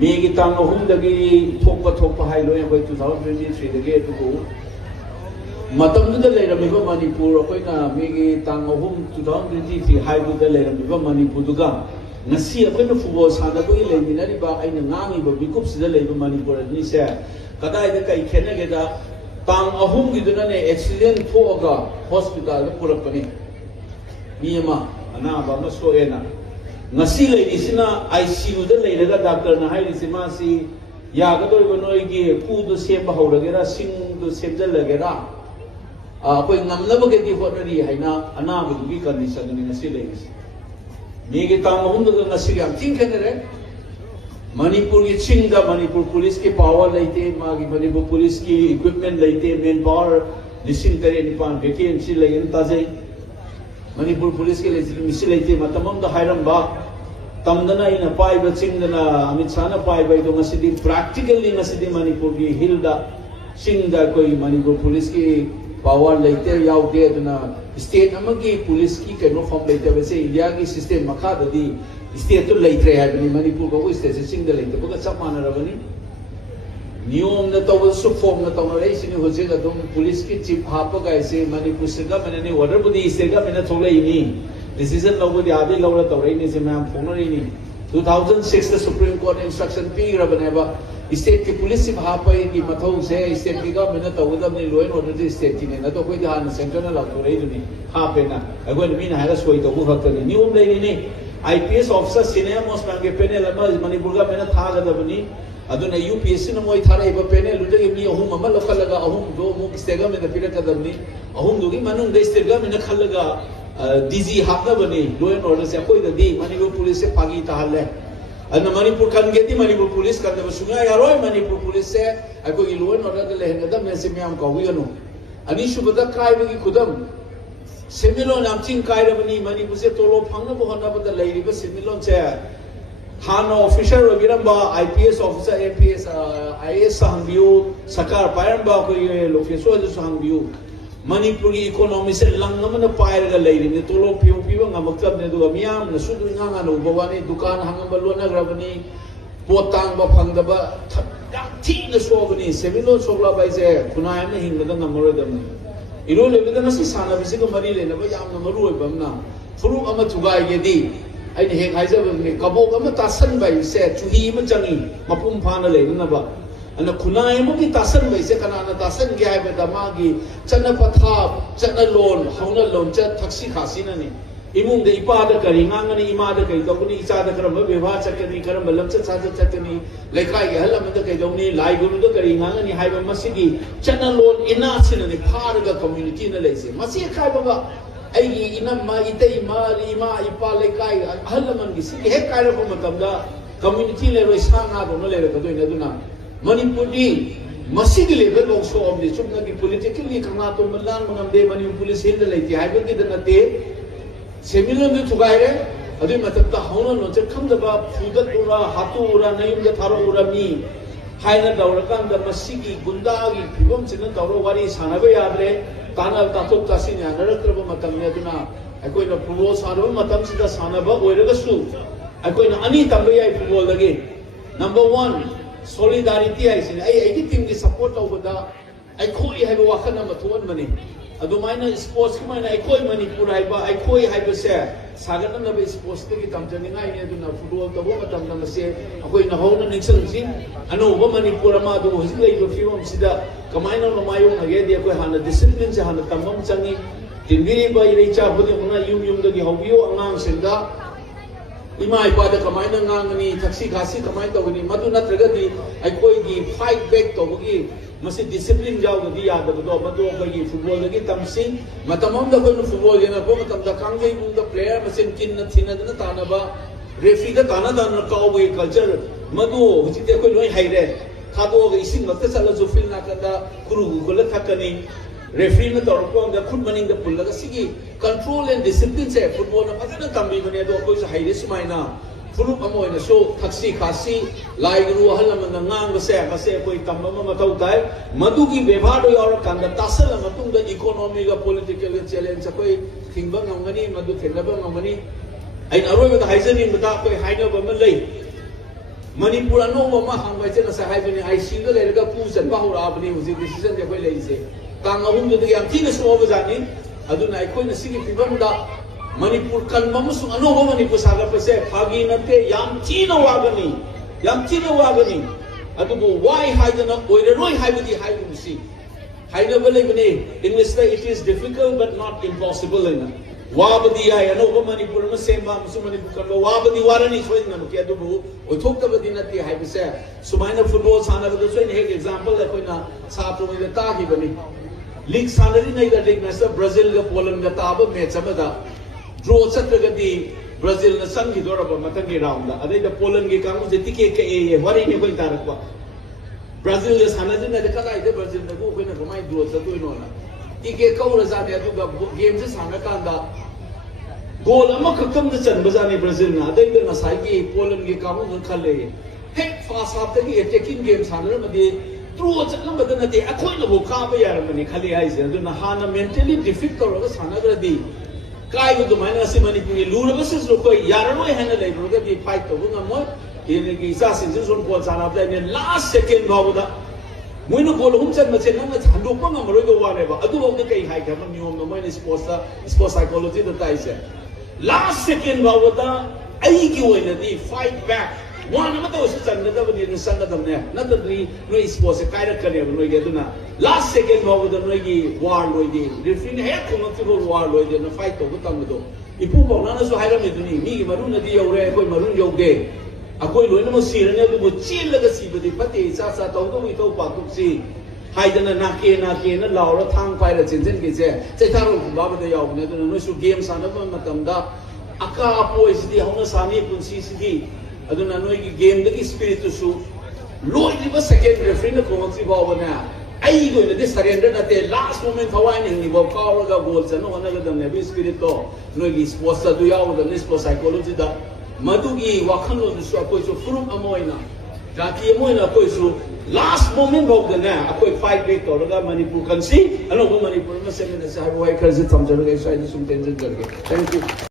ꯃꯦꯒꯤ ꯇꯥꯡ 3ꯗꯒꯤ ꯊꯣꯛꯄ ꯍꯥꯏꯂꯣꯏ ꯑꯩꯈꯣꯏ 2023ꯗꯒꯤ ꯑꯗꯨꯕꯨ ꯃꯇꯝꯗꯨꯗ ꯂꯩꯔꯝꯃꯤꯕ ꯃꯅꯤꯄꯨꯔ ꯑꯩꯈꯣꯏꯅ ꯃꯦꯒꯤ ꯇꯥꯡ 3 2023 ꯍꯥꯏꯕꯗ ꯂꯩꯔꯝꯃꯤꯕ ꯃꯅꯤꯄꯨꯔꯗꯨꯒ ꯉꯁꯤ ꯑꯩꯈꯣꯏꯅ ꯐꯨꯠꯕꯣꯜ ꯁꯥꯟꯅꯕꯒꯤ ꯂꯩꯃꯤꯟꯅꯔꯤꯕ ꯑꯩꯅ ꯉꯥꯡꯉꯤꯕ ꯃꯤꯀꯨꯞꯁꯤꯗ ꯂꯩꯕ ꯃꯅꯤꯄꯨꯔ ꯑꯅꯤꯁꯦ ꯀꯗꯥꯏꯗ ꯀꯩ ꯈꯦꯠꯅꯒꯦꯗ ꯇꯥꯡ 3ꯒꯤꯗꯨꯅꯅꯦ ꯑꯦꯛꯁꯤꯗꯦꯟ ꯊꯣꯛꯑꯒ ꯍꯣꯁꯄꯤꯇꯥꯜꯗ ꯄꯨꯔꯛꯄꯅꯤ ꯃꯤ ꯑꯃ ꯑꯅꯥꯕ ꯑꯃ ꯁꯣꯛꯑꯦꯅ ngasi leisina ICU da leiraga doctor na hairisi masi yagadoriba noigi pu do semba hauragera sing do semjalagera koi ngamnaba ge hotnari haina anabu gi condition ni ngasi leisi mege tamahum da ngasi yam tin khenere Manipur ki chinga Manipur police ki power leite magi Manipur police ki equipment leite manpower lising tare nipan vacancy lein taje Manipur police ke leite misi leite matamam da hairam ba tamdana ina pai ba chingdana Amit Shah na pai ba do ngasidi practically ngasidi Manipur ki hilda chingda koi Manipur police ki power leite yaude aduna state amagi police ki keno form leite ba se India ki system makha dadi state to leite habani Manipur ko state chingda leite ba chap mana rabani niyom na tawal su form na tawal ai sini hoje ga dum police ki chief hapa ga se Manipur se ga mane ne order budi se ga mane thole ini decision logo di adi logo tawai ni se mam phonari ni 2006 the Supreme Court instruction pi rabane ba state ki police chief hapa ki mathau se state ki ga mane tawada ni law and order di state ki ne na to koi di han center na lag rai ni ha pe na agoi ni na hala soi to bu hakta ni niyom lai ni IPS officer senior most bank panel ama Manipur ga mane tha ga da bani aduna UPSC na moi thara iba panel ude mi ahum ama lokalaga ahum do mu stega me da pira ka damni ahum do gi manung de stega me na khalaga DG hakna bani law and order se koi da di Manipur police se pagi ta halle adna Manipur kan ge di Manipur police kan da sunga yaroi Manipur police se akoi law and order de lehenga da me se me am kawi anu ani shubada kai gi khudam Similon amching kai rabani Manipur se tolo phangna bo hana ba da leiri ba similon se Hana officer Rogiramba, IPS officer, APS, IAS Sahangview, Sakar Payamba, Lofeso Sahangview, Manipuri economy said Langamana Pyra lady, the Tolo Pio Pio, Namakab, Nedugamiam, the Sudunanga, Bavani, Dukan, Hangabalona, Gravani, Potang, Bapangaba, Tea the Sovani, Semilo Sola by there, Kunayam, Hingadan, Namoradam. You know, live with the Sana, Visico Marine, never yam Namaru, Bamna, Furu Amatugai Yedi. I hate Heiser Kabo Tasan by said to him Jangi, Mapum Panale, Naba. And the Kunai Muki Tasan by Sekana Tasan Gab at Damagi, Chana Patab, Chana Lon, Hona Lon, Taxi Hasinani. Imum the Ipada Karingani, Imada Kaidoni, Sadakram, Vivachakani, Karamalam, Sajakani, Lekai, Helam the Kaidoni, Laiguru the Karingani, Haiba Masigi, Chana Lon, Inasin and the part of the community in the Lazy. Masia Kaibaba. Ai inamma itay ima ipalay kai halaman gisi he kai ro matamda community level sanga do no level do ina duna Manipur di masigi level also of the chumna ki politically kana to malan mangamde Manipur police hill leiti haiba ki danate similar de thugaire adu matabta hauna no che khamdaba fudat ura hatu ura nayum da tharo ura mi haina dawrakan da masigi gunda gi phibam china dawro wari sanaba yadre Tana Tatuk Tasin and Narakraba Matameduna, I go in a Provos Haro Matamsida Sanaba, where the soup. I go in Ani Tambaya football again. Number one, solidarity. I say, I give him the support over the I call you have a Wakana Matuan money. I do mine sports, I call money Puraiba, I call you have a share. Sagatan of a sports ticket, I'm telling I do not football the Womatam number say, I go in a whole Nixon. I know woman in Puramado was late a few months. Kamino no mayo again, the Hana disciplines, Hana Tamam Changi, Tinviri by Richa, Budimuna, Yum the Hovio, Amang Senda, Imai Pada Kamina Nangani, Taxi Kasi, Kamita, when he Maduna Tragadi, I call the fight back to Hogi, must discipline Jaw the Dia, the Dobato, football again, Tamsi, Matamam the football in a book of the Kangi, the player, Masenkin, Tina, the Tanaba, Refi the Tanadan, cowboy culture, Madu, which is the Kodoy Haide. Kado ising mata sala zufil nakanda kuru gula thakani referee na torko the khud maning the pullaga sigi control and discipline se football na patana tambi bane do koi sa haire sumaina furup amo ina so taxi khasi laigru halam na ngang se kase koi tamba ma matau dai madu ki bevado yor kanda tasal matung the economy ga political challenge koi thingba ngani madu thenaba ngani ai aroi ba haizani mata koi haina ba ma lei Manipur anong ma hangway sa nasahay ko ni IC ko lang nagkapusan ba hurap ni Uzi decision niya ko ilayse kangahum do yang tinas mo ba zani aduna ay ko na sige pibanda Manipur kan mamusung ano ba Manipur sa pa se pagi nate yang tinawagani adubo why haidana oiroi haibudi haibu si haina bale bane English it is difficult but not impossible ina wabadi ay ano ba Manipur ma sema musu Manipur kan wabadi warani soi na ke adubo othok ta badi nate haibu se sumaina football sana ba so एक example la koina sa pro me ta ki bani league sanari nei da league master Brazil ga Poland ga ta ba match amada draw chatragadi Brazil na sang hidora ba matangi round da adai da Poland ge kamu je ticket ke e wari ne ko tarakwa Brazil ge sanadi na de kala ide Brazil na ko na mai draw chatu no na ticket ka ura za ne adu ga game se sana kan da goal ama khakam da chan bazani Brazil na adai da nasai ge Poland ge kamu na khale hek fast half da ge attacking game sana ma de draw chatlam ba na de akhoi na bo ka ba yar mani khale ai se adu na hana mentally difficult ro sana ga di kai do mana si Manipuri lura basis lo koi yarano hena lai ro ga di fight to nga mo ine ki sa sin son ko chana pla ne last second ba boda muino bol hum chan ma chen nga handu pa nga mo ro wa ne ba adu lo kai hai ka ma niom no mo ne sports psychology da tai se last second ba boda ai ki wo ne di fight back one ma to su chan da ba ni sang da ne na da ni no sports kai ra kane no ge duna last second ba boda no gi war lo di referee he ko no to war lo di na fight to ko tam do ipu ba na su hai ra me duni mi gi marun na di yo re ko marun yo de akoi lo na mo si ne du bo chil la ga si ba di pati sa sa to do wi to pa tu si hai da na ke na lao ra thang pai ra chen chen ge je chai tha ro ba ba da yo ne du no su game sa na ba matam da aka apo is di hona sa ni pun si di aduna noi ki game da ki spirit su loi di ba second referee na ko si ba na ai go ne de surrender na te last moment hawain ni ba ka ro ga goal sa no na ga dam ne bi spirit to noi ki sports da du ya da ne sports psychology da madu gi wakhan lo su ko su furum amoina jati amoina ko su last moment ba da na ko fight break to ga Manipur kan si ano ko Manipur ma se ne sa hai kar se tham jar ga sai sum tension jar ga thank you